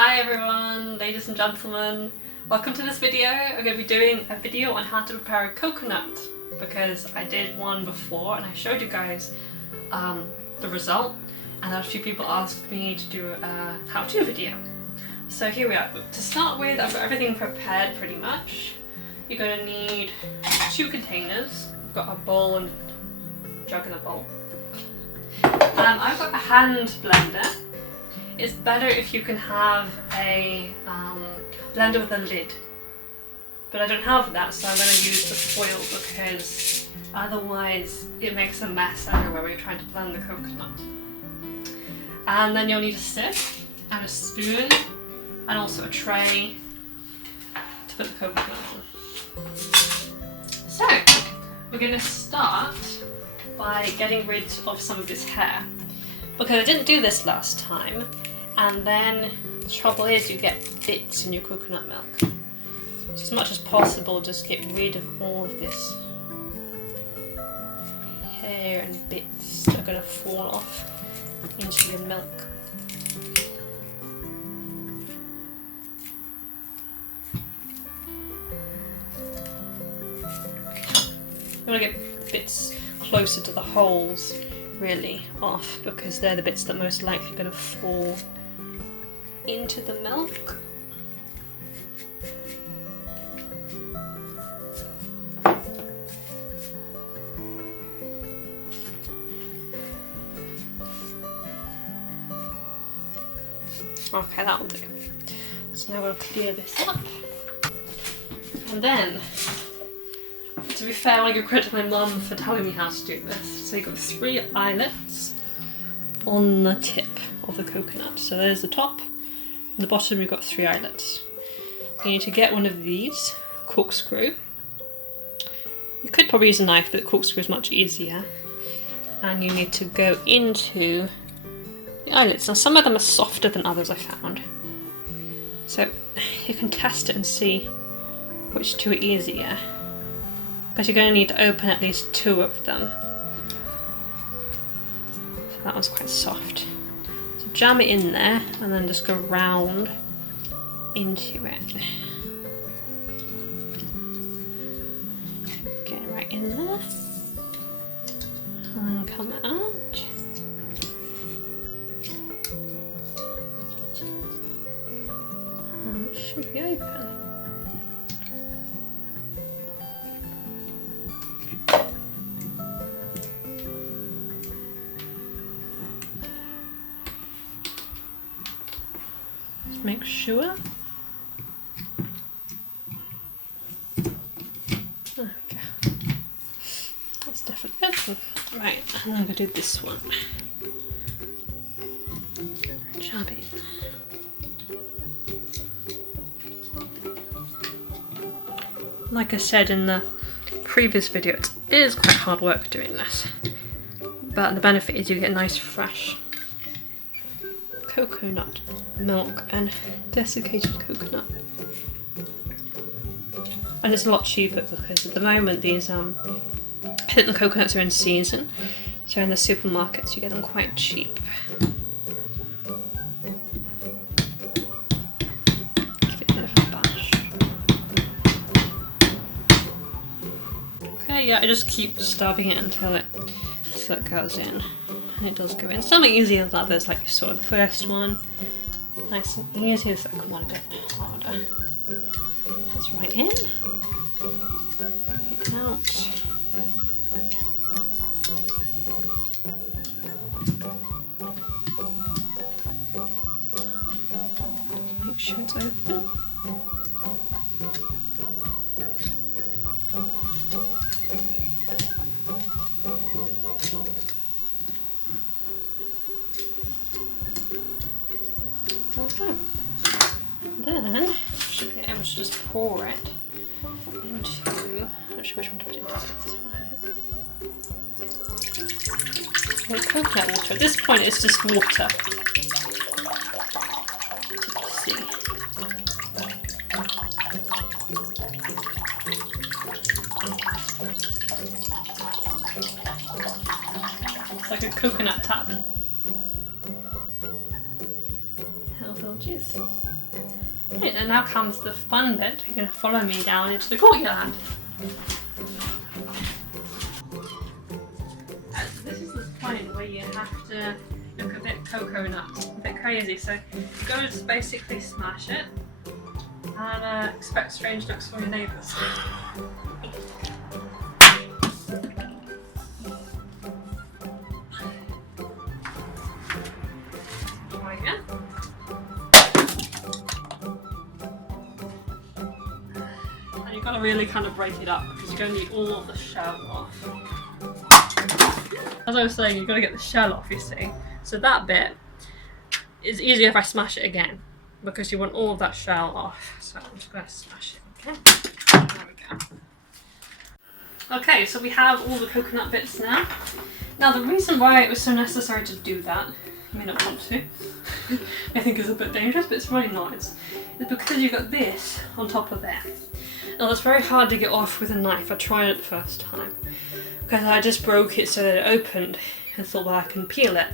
Hi everyone, ladies and gentlemen. Welcome to this video. I'm going to be doing a video on how to prepare a coconut because I did one before and I showed you guys the result, and a few people asked me to do a how-to video. So here we are. To start with, I've got everything prepared pretty much. You're going to need 2 containers. I've got a bowl and a jug and a bowl. I've got a hand blender. It's better if you can have a blender with a lid, but I don't have that, so I'm going to use the foil because otherwise it makes a mess everywhere when you're trying to blend the coconut. And then you'll need a sieve and a spoon and also a tray to put the coconut on. So we're going to start by getting rid of some of this hair, because I didn't do this last time, and then the trouble is you get bits in your coconut milk. So as much as possible, just get rid of all of this hair and bits that are going to fall off into the milk. You want to get bits closer to the holes really off, because they're the bits that most likely going to fall into the milk. Okay, that'll do. So now we'll clear this up. And then, to be fair, I want to give credit to my mum for telling me how to do this. So you've got 3 eyelets on the tip of the coconut. So there's the top, and the bottom you've got 3 eyelets. You need to get one of these, corkscrew. You could probably use a knife, but the corkscrew is much easier. And you need to go into the eyelets. Now some of them are softer than others, I found. So you can test it and see which 2 are easier, because you're going to need to open at least 2 of them. So that one's quite soft. So jam it in there and then just go round into it. Get it right in there. And then come out. And it should be open. Make sure. Okay. That's definitely open. Right, and I'm going to do this one. Jab it. Like I said in the previous video, it is quite hard work doing this, but the benefit is you get nice fresh coconut milk and desiccated coconut, and it's a lot cheaper because at the moment these I think the coconuts are in season, so in the supermarkets you get them quite cheap. Give it a bit of a bash. Okay, yeah, I just keep stabbing it until it goes in. And it does go in. Some are easier than others, like you saw the first one. Nice and easy, the second one a bit harder. That's right in. Get out. Make sure it's open. Okay. Then should be able to just pour it into. I'm not sure which one to put it into. This one, I think. The coconut water. At this point, it's just water. See. It's like a coconut tap. Juice. Right, and now comes the fun bit. You're going to follow me down into the courtyard. This is the point where you have to look a bit coconut, a bit crazy. So go just basically smash it and expect strange looks from your neighbours. Try again. And you've got to really kind of break it up because you're going to need all of the shell off. As I was saying, you've got to get the shell off, you see. So that bit is easier if I smash it again because you want all of that shell off. So I'm just going to smash it again. There we go. Okay, so we have all the coconut bits now. Now the reason why it was so necessary to do that, you may not want to, I think is a bit dangerous, but it's really not. It's because you've got this on top of there. Now that's very hard to get off with a knife. I tried it the first time because I just broke it so that it opened and thought, well, I can peel it.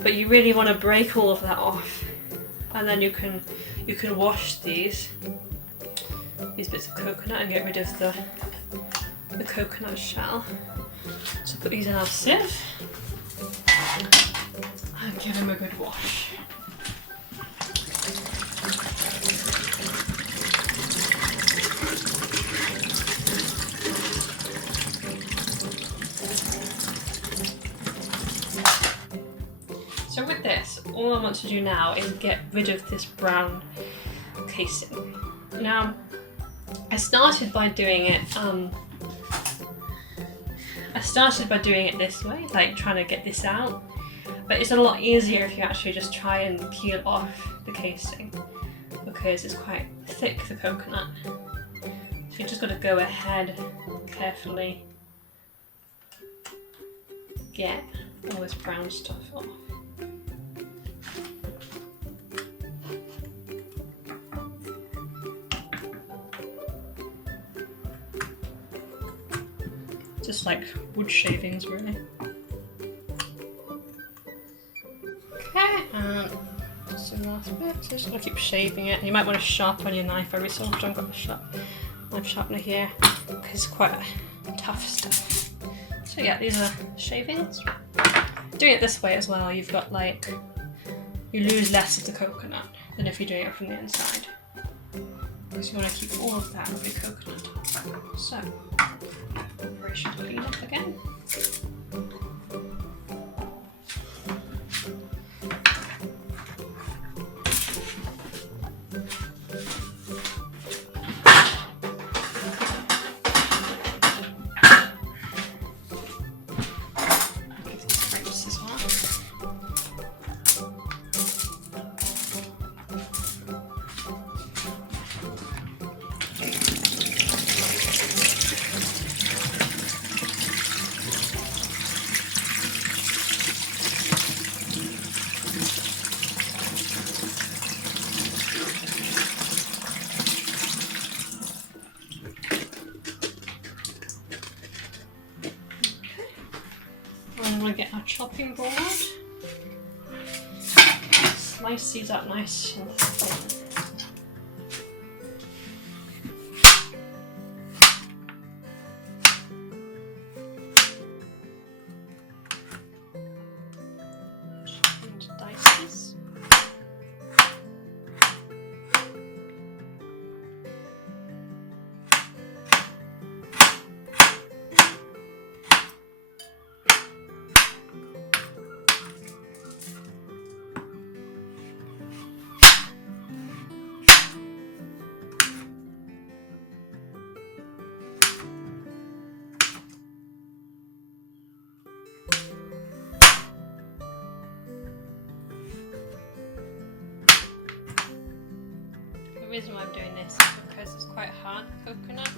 But you really want to break all of that off, and then you can wash these bits of coconut and get rid of the coconut shell. So put these in our sieve and give them a good wash. So with this, all I want to do now is get rid of this brown casing. Now, I started by doing it this way, like trying to get this out, but it's a lot easier if you actually just try and peel off the casing because it's quite thick, the coconut. So you just got to go ahead and carefully get all this brown stuff off. Just like wood shavings, really. Okay, and that's the last bit. So just gonna keep shaving it. You might want to sharpen your knife every so often. I've got a knife sharpener here because it's quite tough stuff. So yeah, these are shavings. Doing it this way as well, you've got like, you lose less of the coconut than if you're doing it from the inside. Because you want to keep all of that of your coconut. So, operation clean up again. Give these scrapes as well. And we'll get our chopping board. Slice these up nice and thin. And dice this. The reason why I'm doing this is because it's quite hard coconut,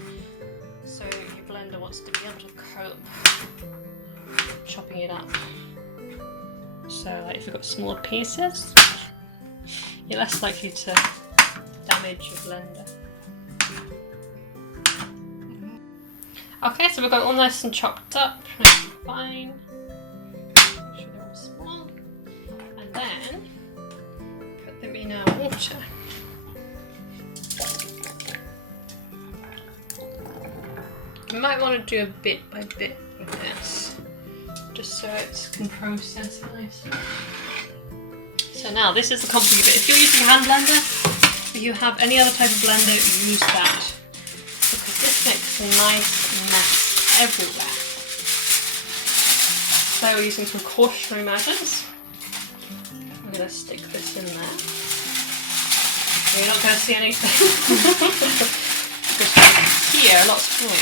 so your blender wants to be able to cope chopping it up. So like if you've got smaller pieces, you're less likely to damage your blender. Okay, so we've got it all nice and chopped up, nice and fine. Make sure they're all small. And then put them in our water. You might want to do a bit by bit with this, just so it can process nicely. So now this is the complicated bit. If you're using a hand blender, if you have any other type of blender, use that, because this makes a nice mess everywhere. So we're using some cautionary measures. I'm going to stick this in there. You're not going to see anything. Because you can hear lots of noise.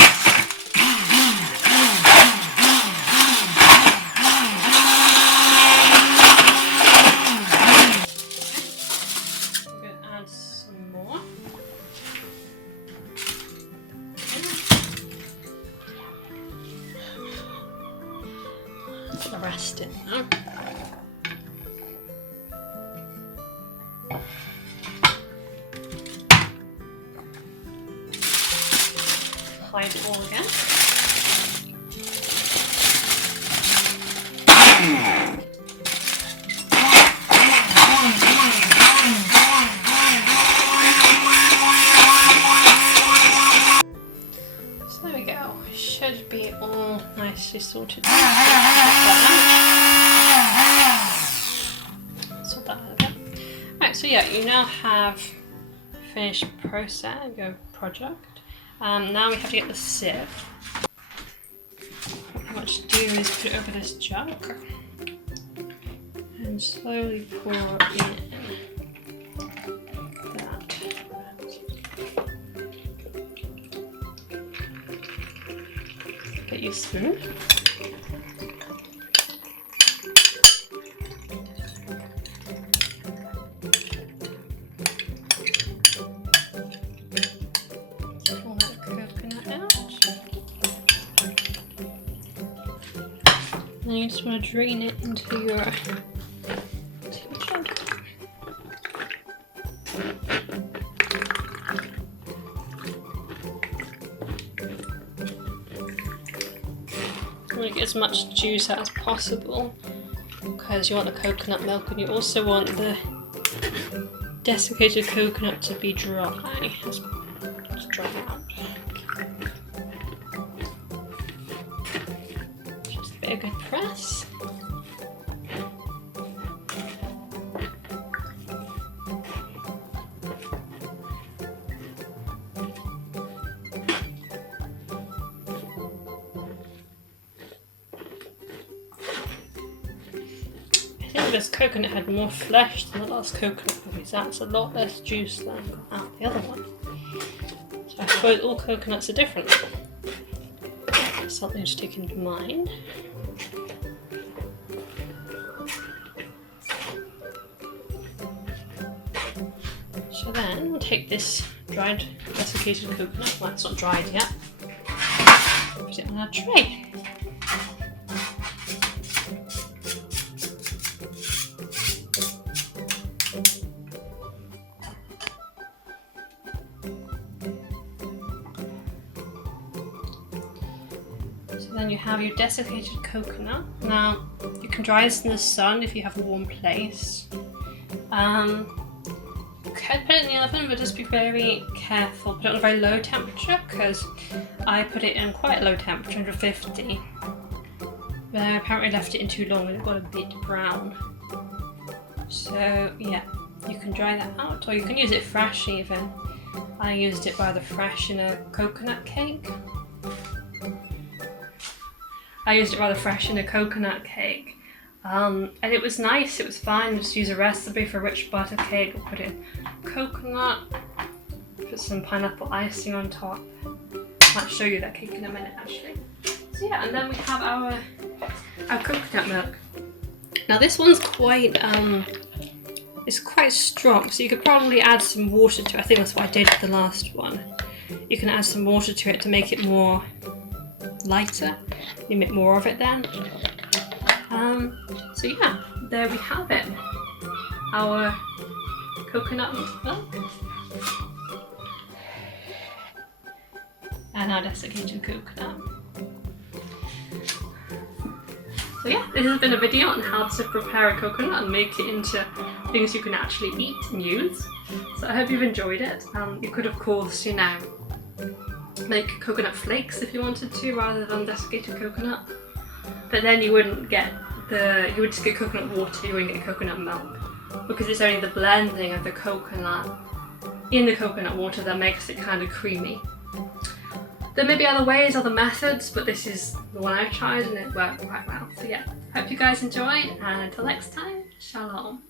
I'm going to add some more. The rest in now. Hide it all again. So there we go. Should be all nicely sorted. Sort that out a bit. Right, so yeah, you now have finished process your project. Now we have to get the sieve. What to do is put it over this jug and slowly pour in that. Get your spoon. And you just want to drain it into your jug. You want to get as much juice out as possible because you want the coconut milk, and you also want the desiccated coconut to be dry. Just dry out. A good press. I think this coconut had more flesh than the last coconut because that's a lot less juice than out the other one. So I suppose all coconuts are different. Something to take into mind. So then we'll take this dried desiccated coconut, well it's not dried yet, put it on our tray. So then you have your desiccated coconut. Now you can dry this in the sun if you have a warm place. You could put it in the oven, but just be very careful. Put it on a very low temperature because I put it in quite a low temperature, 150. But I apparently left it in too long and it got a bit brown. So yeah, you can dry that out, or you can use it fresh even. I used it rather fresh in a coconut cake. And it was nice, it was fine. Just use a recipe for rich butter cake, or put in coconut, put some pineapple icing on top. I'll show you that cake in a minute actually. So yeah, and then we have our coconut milk. Now this one's quite, it's quite strong, so you could probably add some water to it. I think that's what I did with the last one. You can add some water to it to make it more lighter. You make more of it then. So yeah, there we have it. Our coconut milk and our desiccated coconut. So yeah, this has been a video on how to prepare a coconut and make it into things you can actually eat and use. So I hope you've enjoyed it. You could of course, you know, make coconut flakes if you wanted to, rather than desiccated coconut. But then you wouldn't get you would just get coconut water, you wouldn't get coconut milk, because it's only the blending of the coconut in the coconut water that makes it kind of creamy. There may be other ways, other methods, but this is the one I've tried and it worked quite well. So yeah, hope you guys enjoyed, and until next time, shalom.